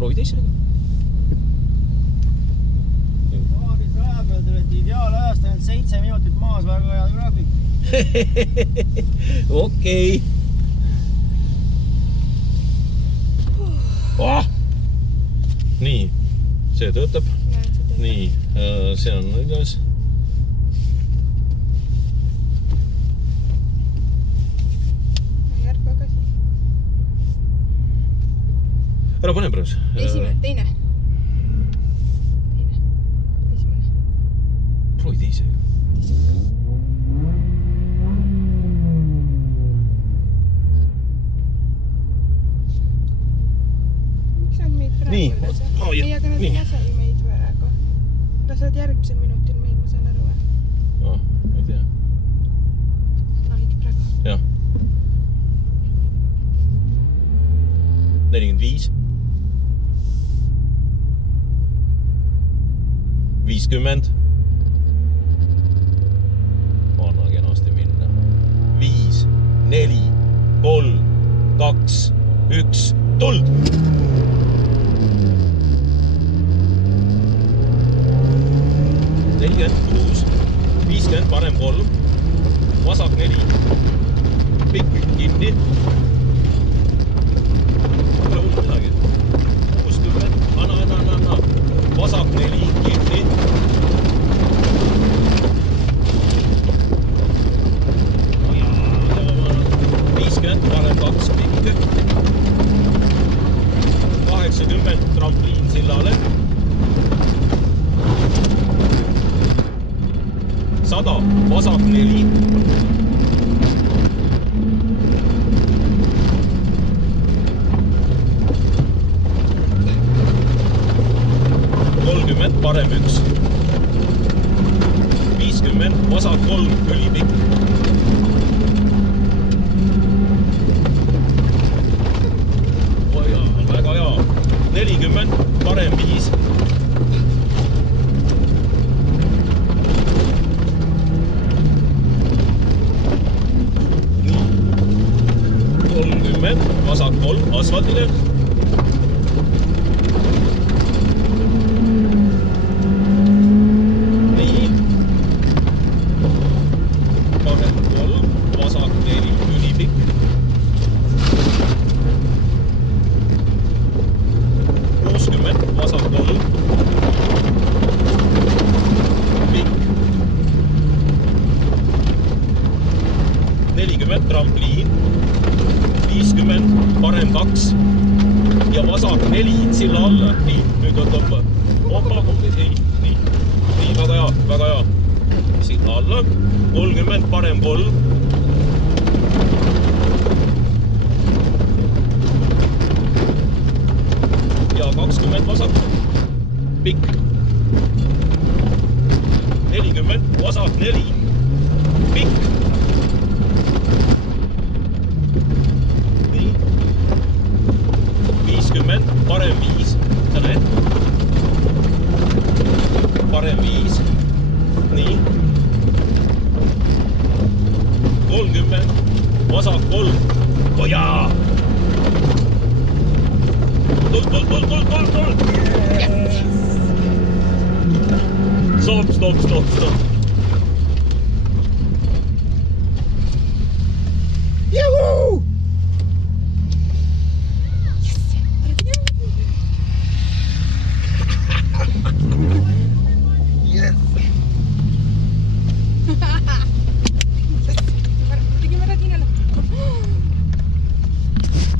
proovi teisega. Paaris raja peal tuleti ideaalajast ainult 7 minutit maas, väga hea graafik. Okei. Nii, see töötab. Nii, see on õiges. Järg tagasi. Ära pane praegu. Esimene, teine. Esimene. Proovi teisega. Miks on meid praegu Nii. üles? Oh, jah. Ei, aga nad ei Nii. lase ju meid praegu. Lased järgmisel minutil meid, ma saan aru. Ma ei tea. Aik praegu. Jah. 45. 50. Anna kenasti minna. 5, 4, 3, 2, 1, tuld! kuus, 50, parem 3, vasak 4, pikk kinni. Pole hullu midagi. 60, anna. Vasak 4, kinni. Ja 50, parem 2, pikk. 80, trampliin sillale. 100, vasak 4. 30, parem 1. 50, vasak 3, ülipikk. Oh jaa, väga hea. 40, parem 5. 30, vasak 3, asfaldile. Nii. Parem 3, vasak 4, ülipikk. 60, vasak 3. Pikk. 40, trampliin. 50, parem 2 ja vasak 4 silla alla. Nii, nüüd võtab nii, väga hea. Silla alla. 30, parem 3. Ja 20 vasak. Pikk. 40, vasak 4. Pikk. 50, parem 5, sa näed? Parem 5, nii. 30, vasak 3, oh jaa! Tuld! Stop! Juhuu!